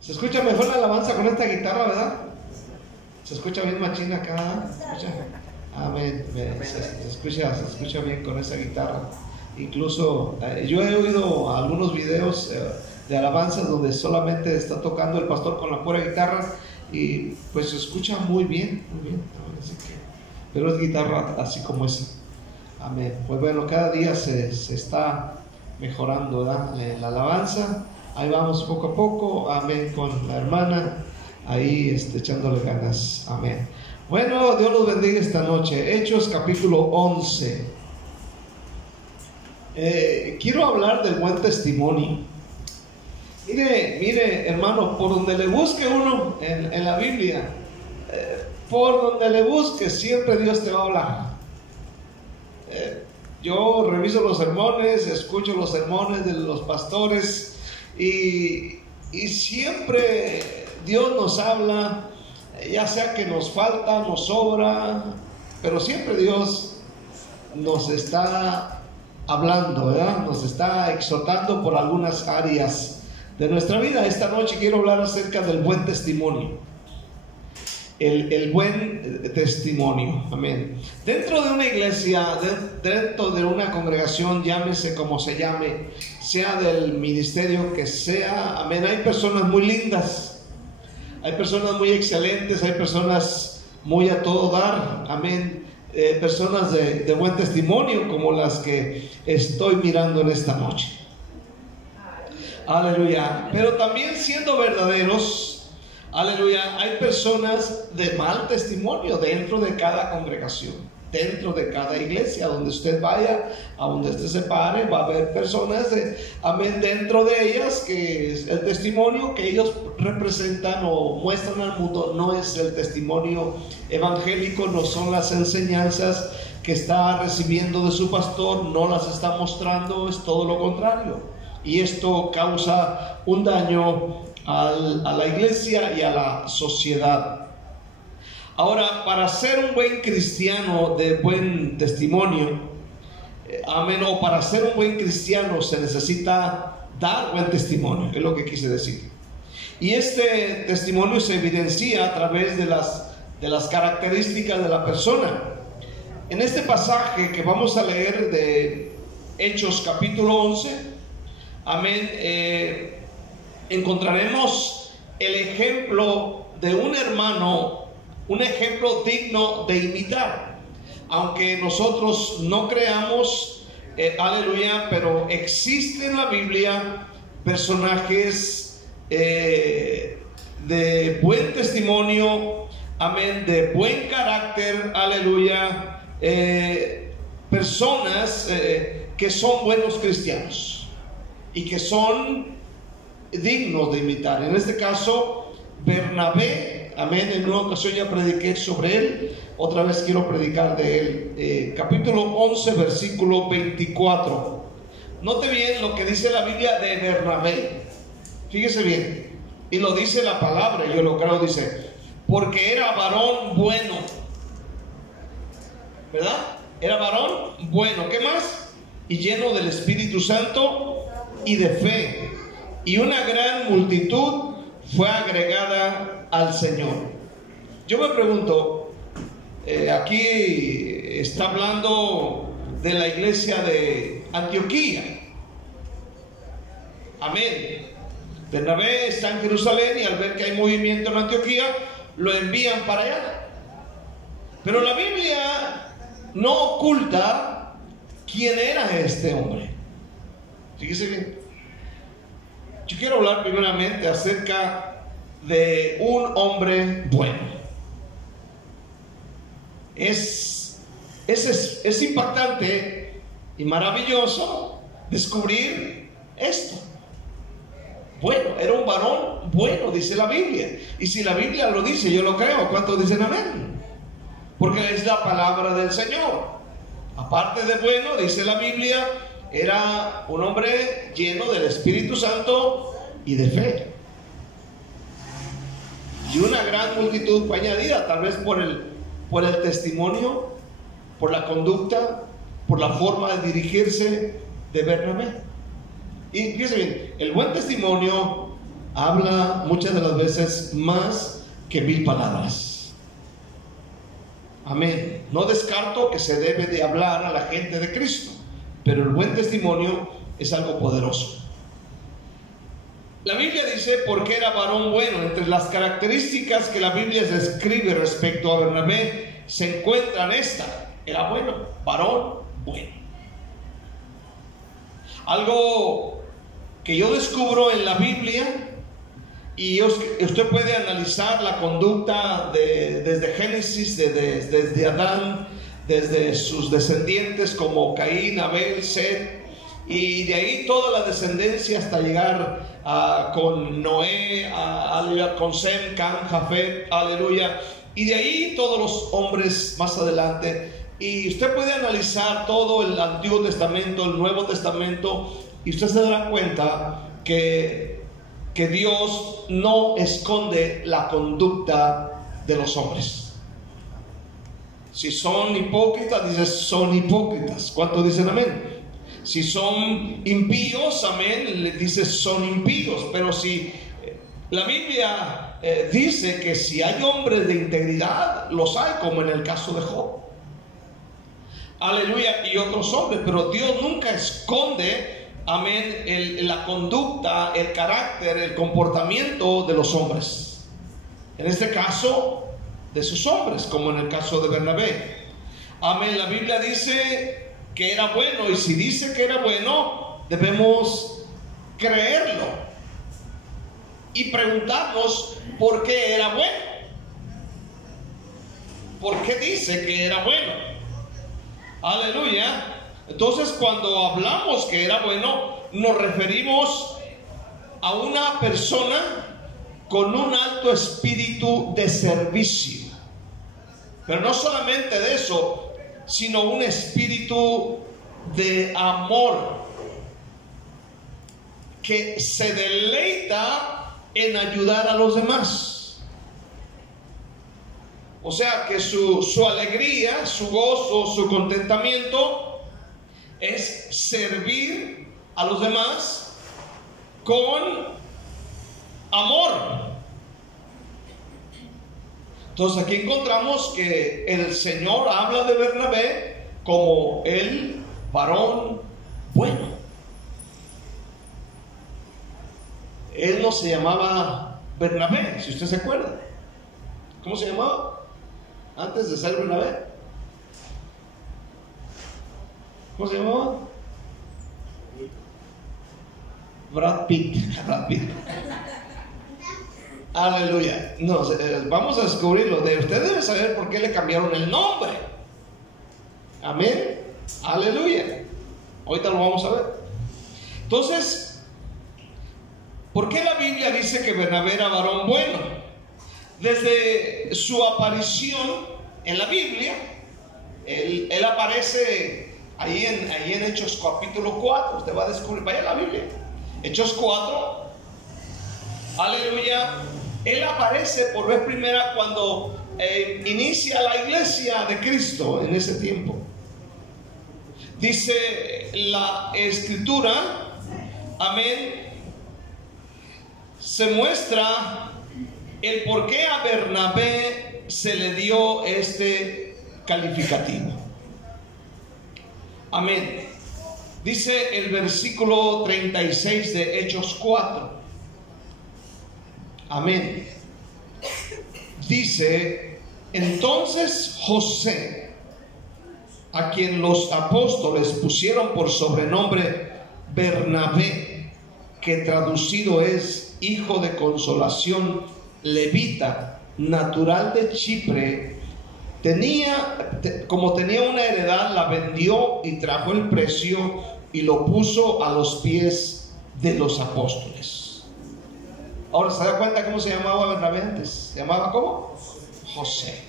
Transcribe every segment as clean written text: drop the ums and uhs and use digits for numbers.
Se escucha mejor la alabanza con esta guitarra, ¿verdad? Se escucha bien machina acá. ¿Se escucha? Amén. Se escucha bien con esa guitarra. Incluso yo he oído algunos videos de alabanzas donde solamente está tocando el pastor con la pura guitarra y pues se escucha muy bien, muy bien. Así que, pero es guitarra así como esa. Amén. Pues bueno, cada día se está mejorando, ¿verdad? La alabanza. Ahí vamos poco a poco. Amén. Con la hermana ahí echándole ganas. Amén. Bueno, Dios los bendiga esta noche. Hechos capítulo 11. Quiero hablar del buen testimonio. Mire, hermano, por donde le busque uno en la Biblia, por donde le busque, siempre Dios te va a hablar. Yo reviso los sermones, escucho los sermones de los pastores y siempre Dios nos habla, ya sea que nos falta, nos sobra, pero siempre Dios nos está hablando, ¿verdad? Nos está exhortando por algunas áreas de nuestra vida. Esta noche quiero hablar acerca del buen testimonio. El buen testimonio, amén. Dentro de una iglesia, dentro de una congregación, llámese como se llame, sea del ministerio que sea, amén, hay personas muy lindas, hay personas muy excelentes, hay personas muy a todo dar, amén, personas de buen testimonio como las que estoy mirando en esta noche. Aleluya. Pero también siendo verdaderos, aleluya, hay personas de mal testimonio dentro de cada congregación, dentro de cada iglesia. Donde usted vaya, a donde usted se pare, va a haber personas amén, dentro de ellas que el testimonio que ellos representan o muestran al mundo no es el testimonio evangélico, no son las enseñanzas que está recibiendo de su pastor, no las está mostrando, es todo lo contrario. Y esto causa un daño a la iglesia y a la sociedad. Ahora, para ser un buen cristiano de buen testimonio, amén, o para ser un buen cristiano se necesita dar buen testimonio, es lo que quise decir. Y este testimonio se evidencia a través de las características de la persona. En este pasaje que vamos a leer de Hechos capítulo 11, amén, encontraremos el ejemplo de un hermano, un ejemplo digno de imitar. Aunque nosotros no creamos, aleluya, pero existen en la Biblia personajes de buen testimonio, amén, de buen carácter, aleluya, personas que son buenos cristianos y que son dignos de imitar. En este caso, Bernabé, amén, en una ocasión ya prediqué sobre él, otra vez quiero predicar de él. Capítulo 11, versículo 24. Note bien lo que dice la Biblia de Bernabé. Fíjese bien, y lo dice la palabra, yo lo creo, dice, porque era varón bueno, ¿verdad? Era varón bueno, ¿qué más? Y lleno del Espíritu Santo y de fe, y una gran multitud fue agregada al Señor. Yo me pregunto, aquí está hablando de la iglesia de Antioquía, amén. Bernabé está en Jerusalén y al ver que hay movimiento en Antioquía, lo envían para allá. Pero la Biblia no oculta quién era este hombre. Fíjese bien. Yo quiero hablar primeramente acerca de un hombre bueno. Es impactante y maravilloso descubrir esto. Bueno, era un varón bueno, dice la Biblia. Y si la Biblia lo dice, yo lo creo. ¿Cuántos dicen amén? Porque es la palabra del Señor. Aparte de bueno, dice la Biblia, era un hombre lleno del Espíritu Santo y de fe. Y una gran multitud fue añadida, tal vez por el testimonio, por la conducta, por la forma de dirigirse de Bernabé. Y fíjense bien, el buen testimonio, habla muchas de las veces más que 1000 palabras. Amén. No descarto que se debe de hablar a la gente de Cristo, pero el buen testimonio es algo poderoso. La Biblia dice porque era varón bueno. Entre las características que la Biblia describe respecto a Bernabé se encuentran esta: era bueno, varón bueno. Algo que yo descubro en la Biblia, y usted puede analizar la conducta desde Génesis, desde Adán, desde sus descendientes como Caín, Abel, Set, y de ahí toda la descendencia hasta llegar con Noé, con Sem, Cam, Jafet, aleluya, y de ahí todos los hombres más adelante. Y usted puede analizar todo el Antiguo Testamento, el Nuevo Testamento, y usted se dará cuenta que Dios no esconde la conducta de los hombres. Si son hipócritas, dice son hipócritas. ¿Cuántos dicen amén? Si son impíos, amén, le dice son impíos. Pero si la Biblia dice que si hay hombres de integridad, los hay, como en el caso de Job, aleluya, y otros hombres. Pero Dios nunca esconde, amén, la conducta, el carácter, el comportamiento de los hombres. En este caso, de sus hombres, como en el caso de Bernabé. Amén. La Biblia dice que era bueno, y si dice que era bueno, debemos creerlo y preguntarnos por qué era bueno. ¿Por qué dice que era bueno? Aleluya. Entonces, cuando hablamos que era bueno, nos referimos a una persona con un alto espíritu de servicio. Pero no solamente de eso, sino un espíritu de amor que se deleita en ayudar a los demás. O sea que su alegría, su gozo, su contentamiento es servir a los demás con amor. Entonces aquí encontramos que el Señor habla de Bernabé como el varón bueno. Él no se llamaba Bernabé, si usted se acuerda. ¿Cómo se llamaba antes de ser Bernabé? ¿Cómo se llamaba? Brad Pitt. Brad Pitt. Aleluya. No, vamos a descubrirlo. Usted debe saber por qué le cambiaron el nombre. Amén. Aleluya. Ahorita lo vamos a ver. Entonces, ¿por qué la Biblia dice que Bernabé era varón bueno? Desde su aparición en la Biblia, él aparece ahí en Hechos capítulo 4. Usted va a descubrir, vaya a la Biblia, Hechos 4. Aleluya. Él aparece por vez primera cuando inicia la iglesia de Cristo en ese tiempo. Dice la escritura, amén, se muestra el por qué a Bernabé se le dio este calificativo. Amén. Dice el versículo 36 de Hechos 4. Amén. Dice: entonces José, a quien los apóstoles pusieron por sobrenombre Bernabé, que traducido es hijo de consolación, levita, natural de Chipre, como tenía una heredad, la vendió y trajo el precio y lo puso a los pies de los apóstoles. Ahora, ¿se da cuenta cómo se llamaba Bernabé antes? ¿Se llamaba cómo? José.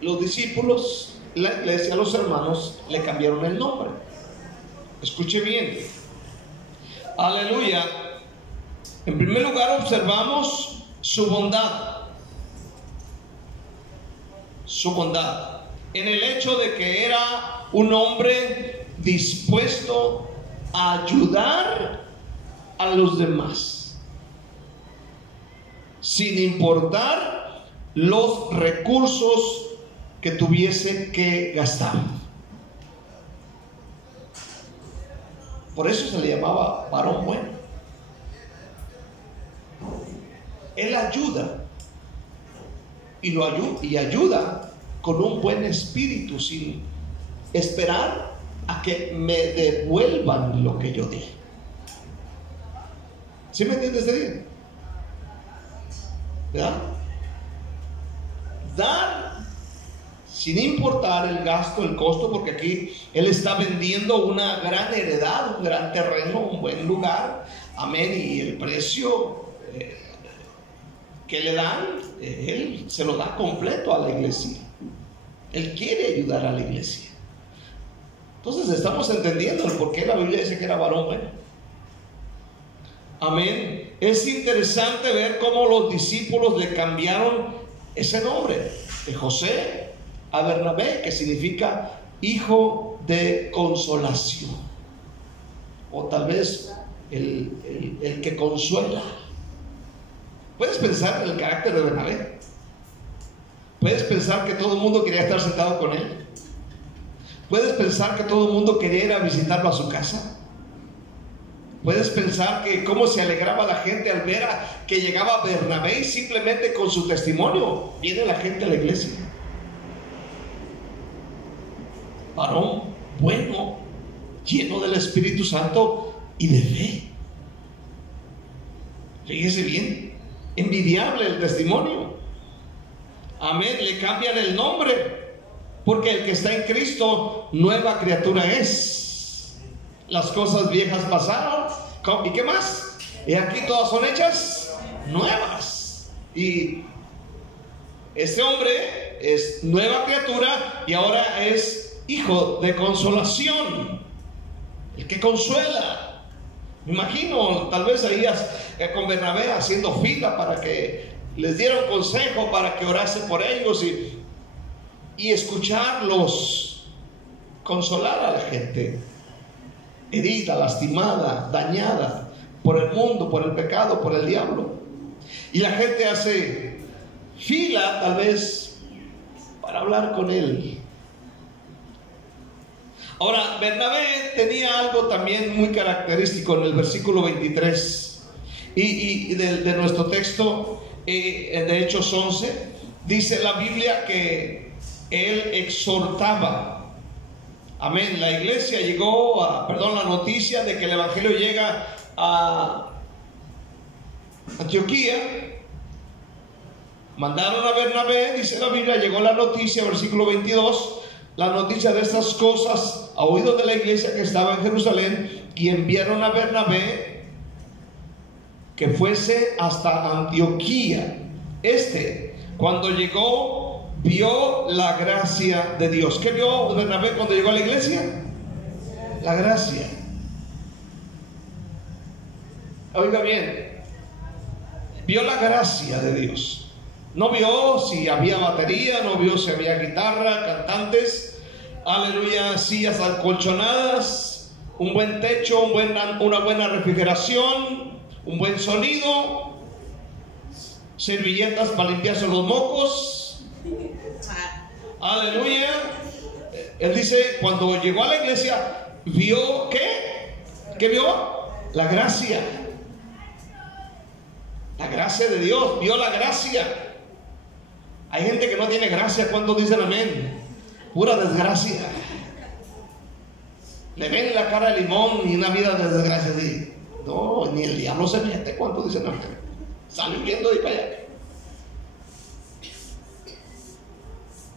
Los discípulos, la iglesia, los hermanos, le cambiaron el nombre. Escuche bien. Aleluya. En primer lugar, observamos su bondad. Su bondad. En el hecho de que era un hombre dispuesto a ayudar a los demás, sin importar los recursos que tuviese que gastar. Por eso se le llamaba varón bueno. Él ayuda y ayuda con un buen espíritu, sin esperar a que me devuelvan lo que yo di. ¿Sí me entiendes de bien? ¿Verdad? Dar sin importar el gasto, el costo, porque aquí él está vendiendo una gran heredad, un gran terreno, un buen lugar. Amén. Y el precio que le dan, él se lo da completo a la iglesia. Él quiere ayudar a la iglesia. Entonces estamos entendiendo el por qué la Biblia dice que era varón bueno. Amén. Es interesante ver cómo los discípulos le cambiaron ese nombre de José a Bernabé, que significa hijo de consolación, o tal vez el que consuela. Puedes pensar en el carácter de Bernabé. Puedes pensar que todo el mundo quería estar sentado con él. Puedes pensar que todo el mundo quería ir a visitarlo a su casa. Puedes pensar que cómo se alegraba la gente al ver que llegaba Bernabé y simplemente con su testimonio viene la gente a la iglesia. Varón bueno, lleno del Espíritu Santo y de fe. Fíjese bien, envidiable el testimonio. Amén. Le cambian el nombre, porque el que está en Cristo, nueva criatura es. Las cosas viejas pasaron, ¿y qué más? Y aquí todas son hechas nuevas. Y este hombre es nueva criatura y ahora es hijo de consolación, el que consuela. Me imagino tal vez ahí con Bernabé haciendo fila para que les diera un consejo, para que orase por ellos y escucharlos, consolar a la gente herida, lastimada, dañada por el mundo, por el pecado, por el diablo. Y la gente hace fila tal vez para hablar con él. Ahora, Bernabé tenía algo también muy característico en el versículo 23 y de nuestro texto de Hechos 11. Dice la Biblia que él exhortaba. Amén. La iglesia llegó la noticia de que el evangelio llega a Antioquía. Mandaron a Bernabé, dice la Biblia, llegó la noticia, versículo 22, la noticia de estas cosas a oídos de la iglesia que estaba en Jerusalén, y enviaron a Bernabé que fuese hasta Antioquía. Cuando llegó, vio la gracia de Dios. ¿Qué vio Bernabé cuando llegó a la iglesia? La gracia. Oiga bien, vio la gracia de Dios. No vio si había batería, no vio si había guitarra, cantantes, aleluya, sillas acolchonadas, un buen techo, una buena refrigeración, un buen sonido, servilletas para limpiarse los mocos. Aleluya. Él dice, cuando llegó a la iglesia, vio ¿qué? ¿Qué vio? La gracia. La gracia de Dios, vio la gracia. Hay gente que no tiene gracia cuando dicen amén. Pura desgracia. Le ven la cara de limón y una vida de desgracia así. No, ni el diablo se mete cuando dicen amén. Sale huyendo de para allá.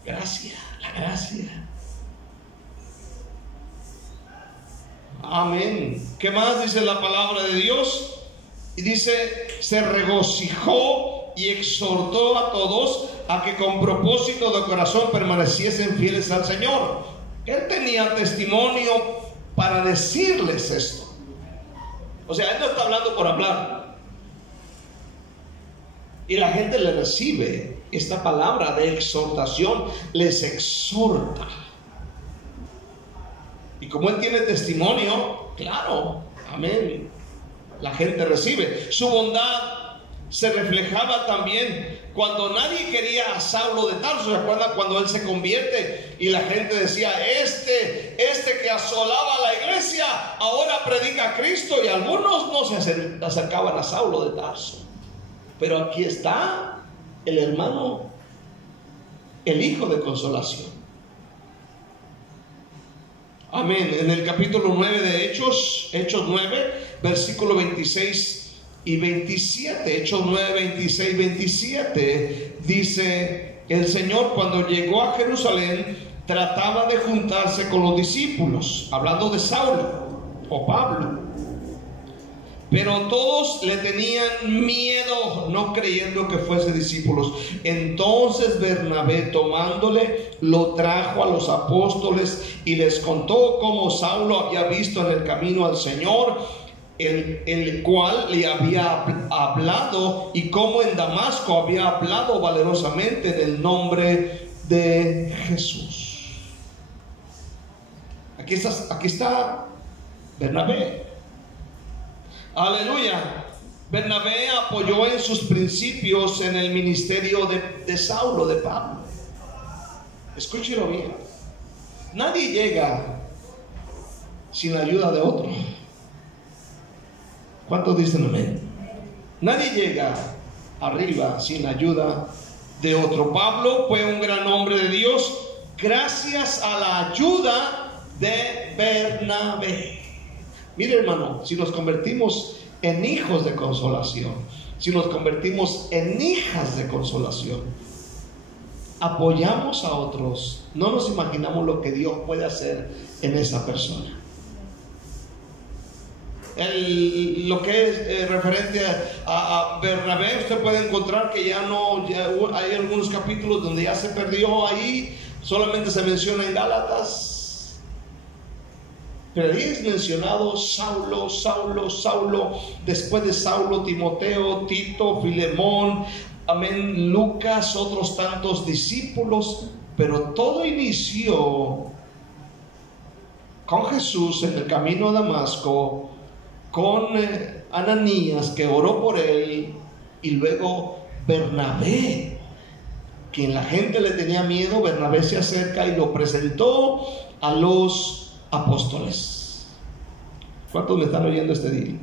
Gracia, la gracia. Amén. ¿Qué más dice la palabra de Dios? Y dice, se regocijó y exhortó a todos a que con propósito de corazón permaneciesen fieles al Señor. Él tenía testimonio para decirles esto. O sea, él no está hablando por hablar. Y la gente le recibe esta palabra de exhortación, les exhorta. Y como él tiene testimonio, claro, amén, la gente recibe. Su bondad se reflejaba también cuando nadie quería a Saulo de Tarso. ¿Se acuerdan cuando él se convierte y la gente decía, este que asolaba la iglesia ahora predica a Cristo? Y algunos no se acercaban a Saulo de Tarso. Pero aquí está el hermano, el hijo de consolación. Amén. En el capítulo 9 de Hechos 9, versículo 26 y 27, Hechos 9, 26, 27, dice: el Señor, cuando llegó a Jerusalén, trataba de juntarse con los discípulos, hablando de Saulo o Pablo, pero todos le tenían miedo, no creyendo que fuese discípulos. Entonces Bernabé, tomándole, lo trajo a los apóstoles y les contó cómo Saulo había visto en el camino al Señor, el cual le había hablado, y cómo en Damasco había hablado valerosamente en el nombre de Jesús. Aquí está Bernabé. Aleluya. Bernabé apoyó en sus principios en el ministerio de Saulo, de Pablo. Escúchelo bien. Nadie llega sin la ayuda de otro. ¿Cuántos dicen amén? Nadie llega arriba sin la ayuda de otro. Pablo fue un gran hombre de Dios gracias a la ayuda de Bernabé. Mire, hermano, si nos convertimos en hijos de consolación, si nos convertimos en hijas de consolación, apoyamos a otros, no nos imaginamos lo que Dios puede hacer en esa persona. Lo que es referente a Bernabé, usted puede encontrar que ya hay algunos capítulos donde ya se perdió ahí, solamente se menciona en Gálatas. Pero ahí es mencionado Saulo. Después de Saulo, Timoteo, Tito, Filemón, amén, Lucas, otros tantos discípulos. Pero todo inició con Jesús en el camino a Damasco, con Ananías, que oró por él, y luego Bernabé, quien la gente le tenía miedo. Bernabé se acerca y lo presentó a los apóstoles. ¿Cuántos me están oyendo este día?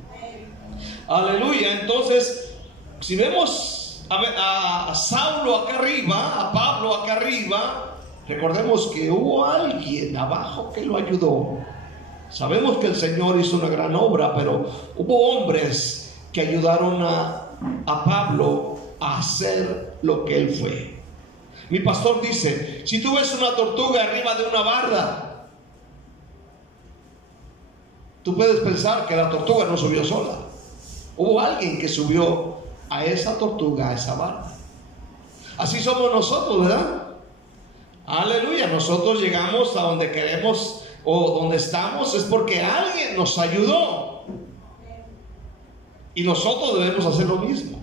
Aleluya. Entonces, si vemos a Saulo acá arriba, a Pablo acá arriba, recordemos que hubo alguien abajo que lo ayudó. Sabemos que el Señor hizo una gran obra, pero hubo hombres que ayudaron a Pablo a hacer lo que él fue. Mi pastor dice: si tú ves una tortuga arriba de una barda, tú puedes pensar que la tortuga no subió sola. Hubo alguien que subió a esa tortuga, a esa barda. Así somos nosotros, ¿verdad? Aleluya. Nosotros llegamos a donde queremos o donde estamos es porque alguien nos ayudó. Y nosotros debemos hacer lo mismo.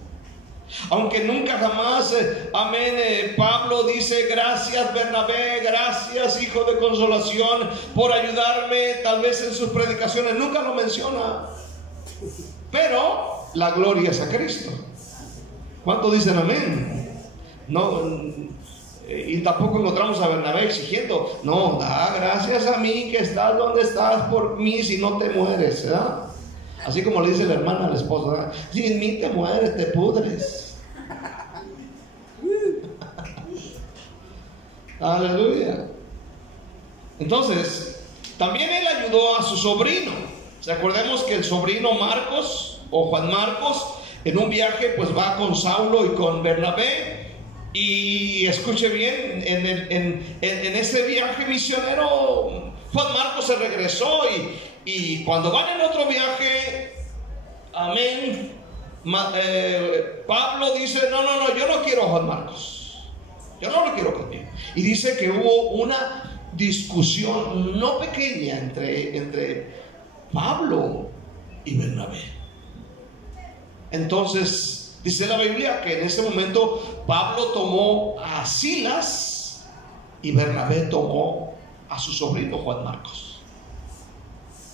Aunque nunca jamás, amén, Pablo dice: gracias Bernabé, gracias hijo de consolación por ayudarme, tal vez en sus predicaciones, nunca lo menciona. Pero la gloria es a Cristo. ¿Cuántos dicen amén? No, y tampoco encontramos a Bernabé exigiendo: no, da gracias a mí que estás donde estás por mí, si no te mueres, ¿verdad? Así como le dice la hermana a la esposa, ¿verdad? Sin mí te mueres, te pudres. Aleluya. Entonces, también él ayudó a su sobrino. Recordemos que el sobrino Marcos, o Juan Marcos, en un viaje pues va con Saulo y con Bernabé. Y escuche bien, en ese viaje misionero, Juan Marcos se regresó y cuando van en otro viaje, amén, Pablo dice: no, yo no quiero a Juan Marcos, yo no lo quiero conmigo. Y dice que hubo una discusión no pequeña entre Pablo y Bernabé. Entonces dice la Biblia que en ese momento Pablo tomó a Silas y Bernabé tomó a su sobrino Juan Marcos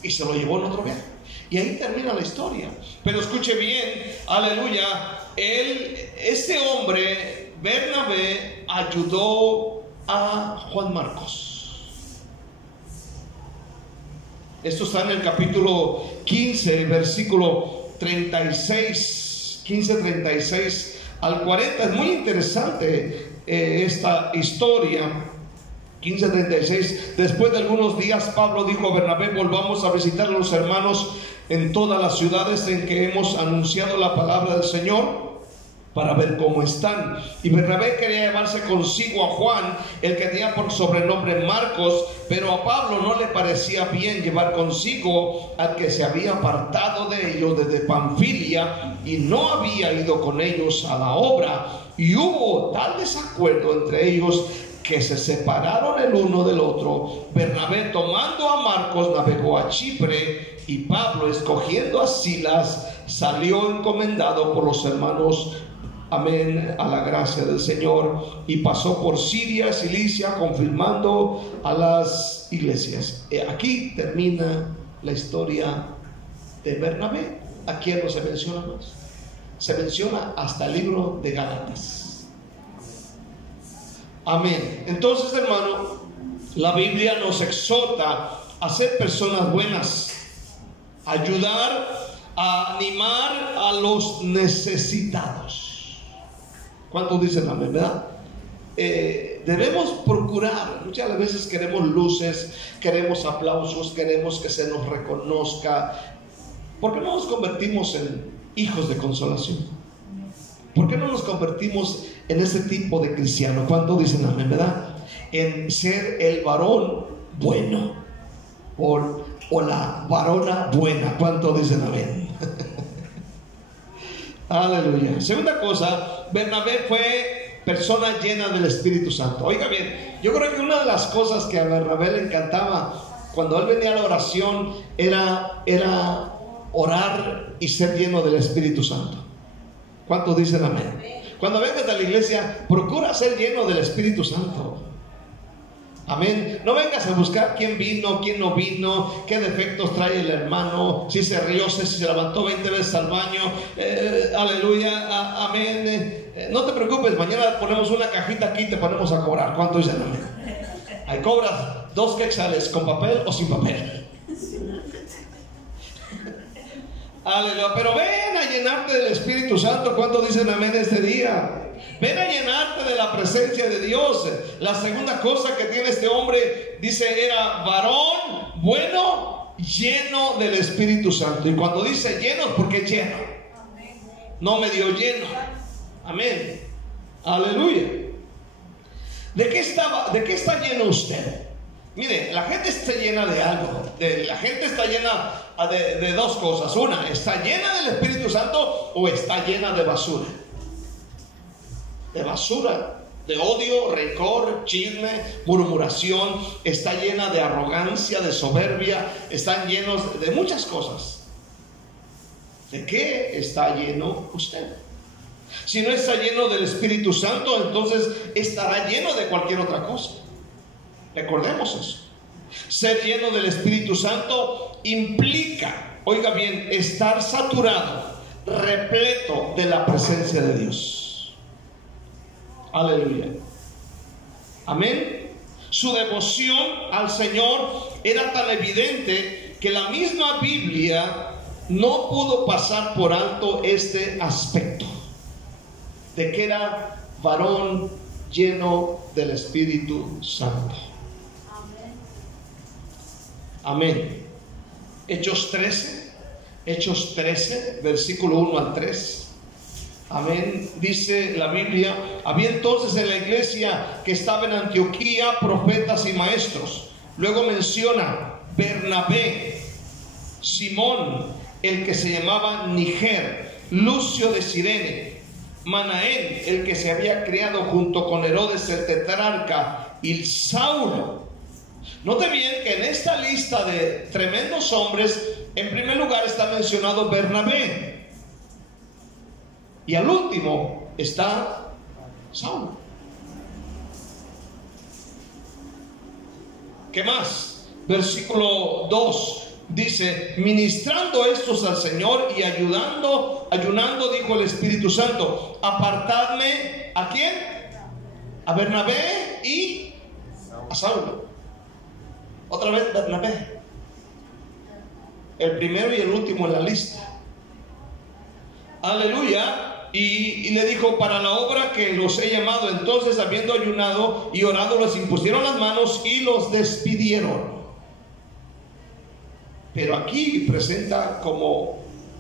y se lo llevó en otro viaje. Y ahí termina la historia. Pero escuche bien, aleluya, este hombre, Bernabé, ayudó a Juan Marcos. Esto está en el capítulo 15, versículo 36, 36 al 40. Es muy interesante esta historia. 15:36. Después de algunos días, Pablo dijo a Bernabé: volvamos a visitar a los hermanos en todas las ciudades en que hemos anunciado la palabra del Señor, para ver cómo están. Y Bernabé quería llevarse consigo a Juan, el que tenía por sobrenombre Marcos, pero a Pablo no le parecía bien llevar consigo al que se había apartado de ellos desde Panfilia y no había ido con ellos a la obra. Y hubo tal desacuerdo entre ellos que se separaron el uno del otro. Bernabé, tomando a Marcos, navegó a Chipre, y Pablo, escogiendo a Silas, salió encomendado por los hermanos, amén, a la gracia del Señor, y pasó por Siria, Cilicia, confirmando a las iglesias. Aquí termina la historia de Bernabé. Aquí no se menciona más. Se menciona hasta el libro de Gálatas. Amén. Entonces, hermano, la Biblia nos exhorta a ser personas buenas, a ayudar, a animar a los necesitados. ¿Cuántos dicen amén, verdad? Debemos procurar. Muchas veces queremos luces, queremos aplausos, queremos que se nos reconozca. ¿Por qué no nos convertimos en hijos de consolación? ¿Por qué no nos convertimos en ese tipo de cristiano? ¿Cuántos dicen amén, verdad? En ser el varón bueno o la varona buena. ¿Cuántos dicen amén? Aleluya. Segunda cosa, Bernabé fue persona llena del Espíritu Santo. Oiga bien, yo creo que una de las cosas que a Bernabé le encantaba cuando él venía a la oración era orar y ser lleno del Espíritu Santo. ¿Cuántos dicen amén? Cuando vengas a la iglesia, procura ser lleno del Espíritu Santo. Amén. No vengas a buscar quién vino, quién no vino, qué defectos trae el hermano, si se rió, si se levantó 20 veces al baño. Aleluya, amén. No te preocupes, mañana ponemos una cajita aquí y te ponemos a cobrar. ¿Cuántos dicen amén? Ahí cobras 2 quetzales, con papel o sin papel. Aleluya. Pero ven a llenarte del Espíritu Santo. ¿Cuántos dicen amén este día? Ven a llenarte de la presencia de Dios. La segunda cosa que tiene este hombre, dice, era varón bueno, lleno del Espíritu Santo. Y cuando dice lleno, es porque es lleno, no medio lleno. Amén. Aleluya. ¿De qué está lleno usted? Mire, la gente está llena de algo. La gente está llena de dos cosas. Una, ¿está llena del Espíritu Santo o está llena de basura? De basura, de odio, rencor, chisme, murmuración. Está llena de arrogancia, de soberbia. Están llenos de muchas cosas. ¿De qué está lleno usted? Si no está lleno del Espíritu Santo, entonces estará lleno de cualquier otra cosa. Recordemos eso. Ser lleno del Espíritu Santo implica, oiga bien, estar saturado, repleto de la presencia de Dios. Aleluya. Amén. Su devoción al Señor era tan evidente que la misma Biblia no pudo pasar por alto este aspecto de que era varón lleno del Espíritu Santo. Amén. Hechos 13, versículo 1 al 3. Amén. Dice la Biblia: había entonces en la iglesia que estaba en Antioquía profetas y maestros. Luego menciona Bernabé, Simón, el que se llamaba Niger, Lucio de Cirene, Manaén, el que se había criado junto con Herodes el tetrarca, y Saulo. Note bien que en esta lista de tremendos hombres, en primer lugar está mencionado Bernabé, y al último está Saulo. ¿Qué más? Versículo 2: dice, ministrando estos al Señor y ayunando, dijo el Espíritu Santo, apartadme, ¿a quién? A Bernabé y a Saulo. Otra vez Bernabé, el primero y el último en la lista. Aleluya. Y le dijo, para la obra que los he llamado. Entonces, habiendo ayunado y orado, les impusieron las manos y los despidieron. Pero aquí presenta como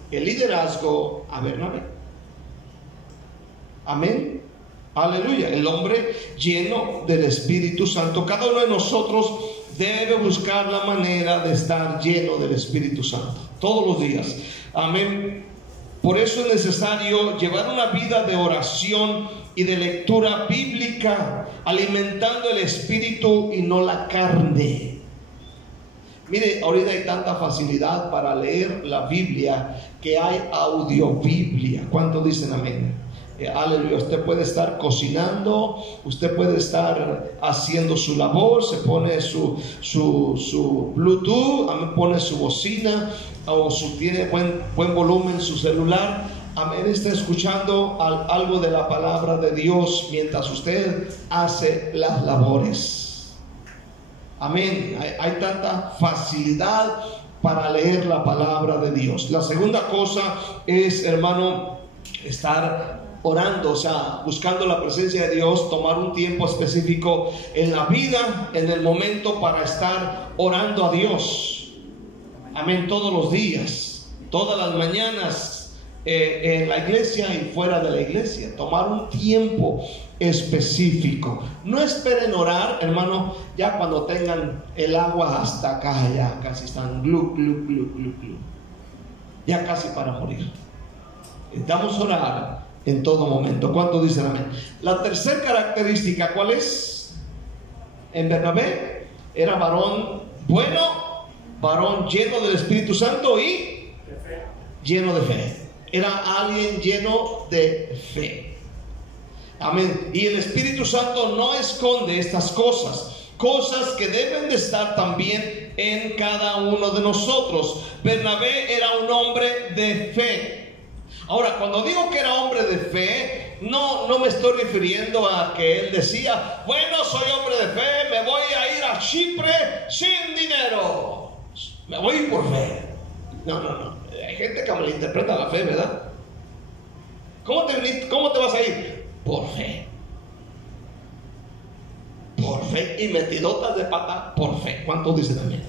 el liderazgo a Bernabé. Amén. Aleluya. El hombre lleno del Espíritu Santo. Cada uno de nosotros debe buscar la manera de estar lleno del Espíritu Santo todos los días. Amén. Por eso es necesario llevar una vida de oración y de lectura bíblica, alimentando el espíritu y no la carne. Mire, ahorita hay tanta facilidad para leer la Biblia que hay audiobiblia. ¿Cuántos dicen amén? Aleluya. Usted puede estar cocinando, usted puede estar haciendo su labor, se pone su Bluetooth, pone su bocina, o tiene buen volumen su celular. Amén, está escuchando algo de la palabra de Dios mientras usted hace las labores. Amén. Hay tanta facilidad para leer la palabra de Dios. La segunda cosa es, hermano, estar orando, o sea, buscando la presencia de Dios, tomar un tiempo específico en la vida, en el momento, para estar orando a Dios. Amén, todos los días, todas las mañanas, en la iglesia y fuera de la iglesia, tomar un tiempo específico. No esperen orar, hermano, ya cuando tengan el agua hasta acá, ya casi están glu, glu, glu, glu, glu, ya casi para morir. Necesitamos orar en todo momento. ¿Cuántos dicen amén? La tercera característica, ¿cuál es? En Bernabé era varón bueno, varón lleno del Espíritu Santo y lleno de fe. Era alguien lleno de fe. Amén. Y el Espíritu Santo no esconde estas cosas que deben de estar también en cada uno de nosotros. Bernabé era un hombre de fe. Ahora, cuando digo que era hombre de fe, no me estoy refiriendo a que él decía, bueno, soy hombre de fe, me voy a ir a Chipre sin dinero, me voy por fe. No. Hay gente que malinterpreta la fe, ¿verdad? ¿Cómo te vas a ir? Por fe. Por fe. Y metidotas de pata por fe. ¿Cuántos dicen amén?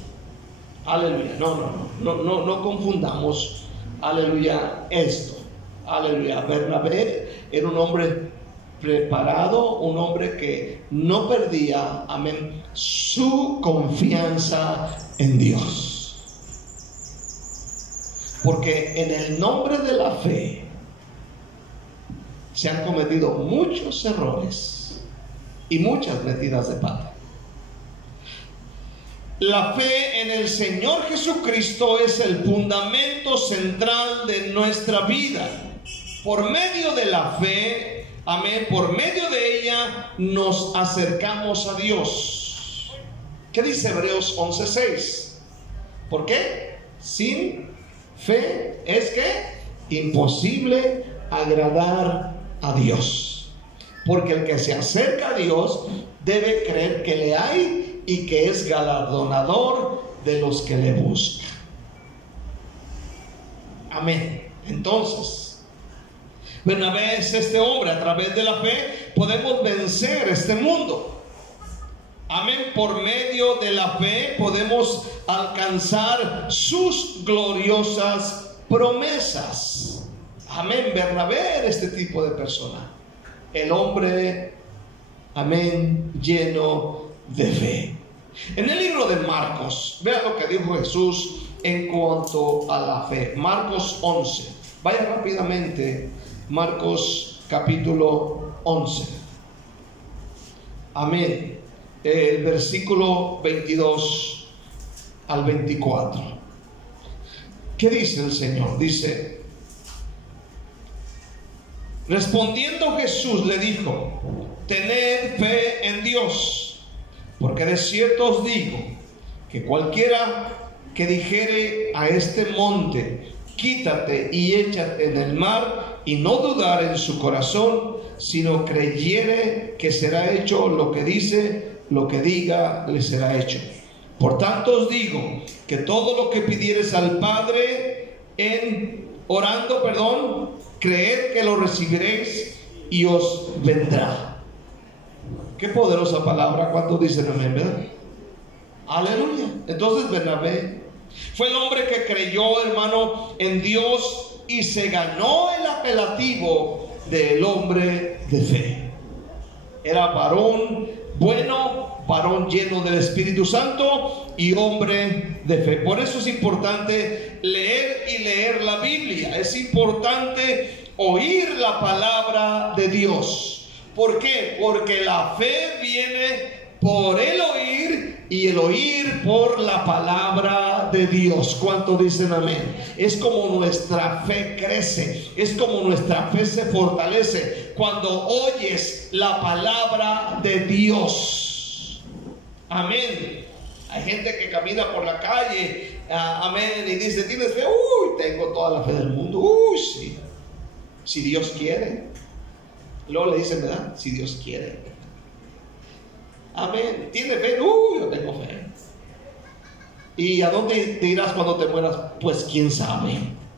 Aleluya. No confundamos, aleluya, esto. Aleluya. Bernabé era un hombre preparado, un hombre que no perdía, amén, su confianza en Dios. Porque en el nombre de la fe se han cometido muchos errores y muchas metidas de pata. La fe en el Señor Jesucristo es el fundamento central de nuestra vida. Por medio de la fe, amén, por medio de ella nos acercamos a Dios. ¿Qué dice Hebreos 11:6? ¿Por qué? Sin fe es que imposible agradar a Dios, porque el que se acerca a Dios debe creer que le hay y que es galardonador de los que le buscan. Amén. Entonces, Bernabé es este hombre. A través de la fe podemos vencer este mundo. Amén. Por medio de la fe podemos alcanzar sus gloriosas promesas. Amén. Bernabé era este tipo de persona. El hombre, amén, lleno de fe. En el libro de Marcos, vean lo que dijo Jesús en cuanto a la fe. Marcos 11. Vaya rápidamente. Marcos capítulo 11. Amén. El versículo 22 al 24. ¿Qué dice el Señor? Dice: respondiendo Jesús le dijo: tened fe en Dios, porque de cierto os digo que cualquiera que dijere a este monte, quítate y échate en el mar, y no dudar en su corazón, sino creyere que será hecho lo que dice, lo que diga le será hecho. Por tanto os digo que todo lo que pidiereis al Padre orando, creed que lo recibiréis y os vendrá. Qué poderosa palabra. ¿Cuántos dicen amén, verdad? Aleluya. Entonces Bernabé fue el hombre que creyó, hermano, en Dios y se ganó el apelativo del hombre de fe. Era varón bueno, varón lleno del Espíritu Santo y hombre de fe. Por eso es importante leer la Biblia. Es importante oír la palabra de Dios. ¿Por qué? Porque la fe viene por el oír y el oír por la palabra de Dios. ¿Cuántos dicen amén? Es como nuestra fe crece, es como nuestra fe se fortalece cuando oyes la palabra de Dios. Amén. Hay gente que camina por la calle, amén, y dice, ¿tienes fe? Uy, tengo toda la fe del mundo. Uy, sí, si Dios quiere. Luego le dicen, ¿verdad? Si Dios quiere. Amén. ¿Tiene fe? Yo tengo fe. ¿Y a dónde te irás cuando te mueras? Pues quién sabe,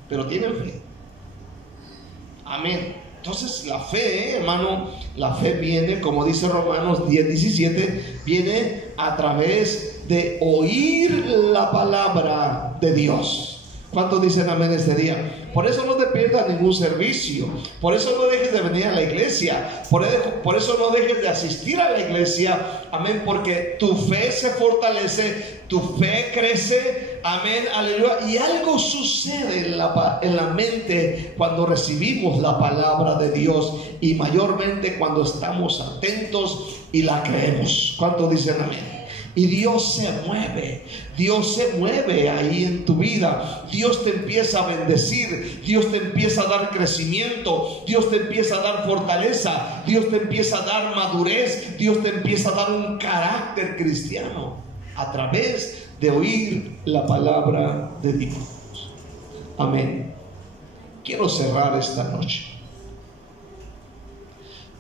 pero tienen fe. Amén. Entonces la fe, hermano, la fe viene, como dice Romanos 10:17, viene a través de oír la palabra de Dios. ¿Cuántos dicen amén este día? Por eso no te pierdas ningún servicio. Por eso no dejes de venir a la iglesia. Por eso no dejes de asistir a la iglesia. Amén. Porque tu fe se fortalece, tu fe crece. Amén. Aleluya. Y algo sucede en la mente cuando recibimos la palabra de Dios. Y mayormente cuando estamos atentos y la creemos. ¿Cuántos dicen amén? Y Dios se mueve ahí en tu vida. Dios te empieza a bendecir, Dios te empieza a dar crecimiento, Dios te empieza a dar fortaleza, Dios te empieza a dar madurez, Dios te empieza a dar un carácter cristiano a través de oír la palabra de Dios. Amén. Quiero cerrar esta noche.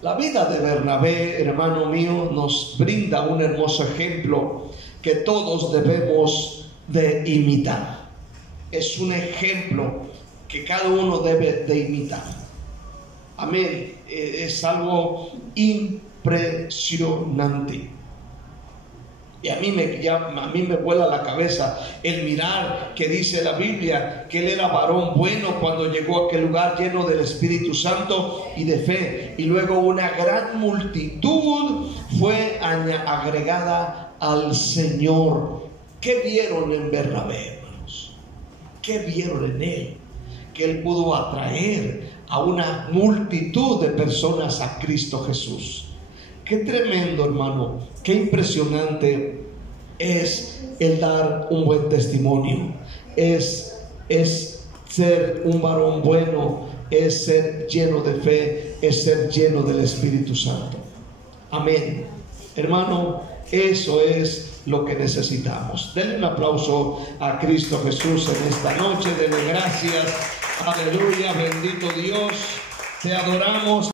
La vida de Bernabé, hermano mío, nos brinda un hermoso ejemplo que todos debemos de imitar. Es un ejemplo que cada uno debe de imitar. Amén. Es algo impresionante. Y a mí me vuela la cabeza el mirar que dice la Biblia que él era varón bueno cuando llegó a aquel lugar lleno del Espíritu Santo y de fe. Y luego una gran multitud fue agregada al Señor. ¿Qué vieron en Bernabé, hermanos? ¿Qué vieron en él? Que él pudo atraer a una multitud de personas a Cristo Jesús. Qué tremendo, hermano, qué impresionante es el dar un buen testimonio. Es ser un varón bueno, es ser lleno de fe, es ser lleno del Espíritu Santo. Amén. Hermano, eso es lo que necesitamos. Denle un aplauso a Cristo Jesús en esta noche. Denle gracias. Aleluya, bendito Dios. Te adoramos.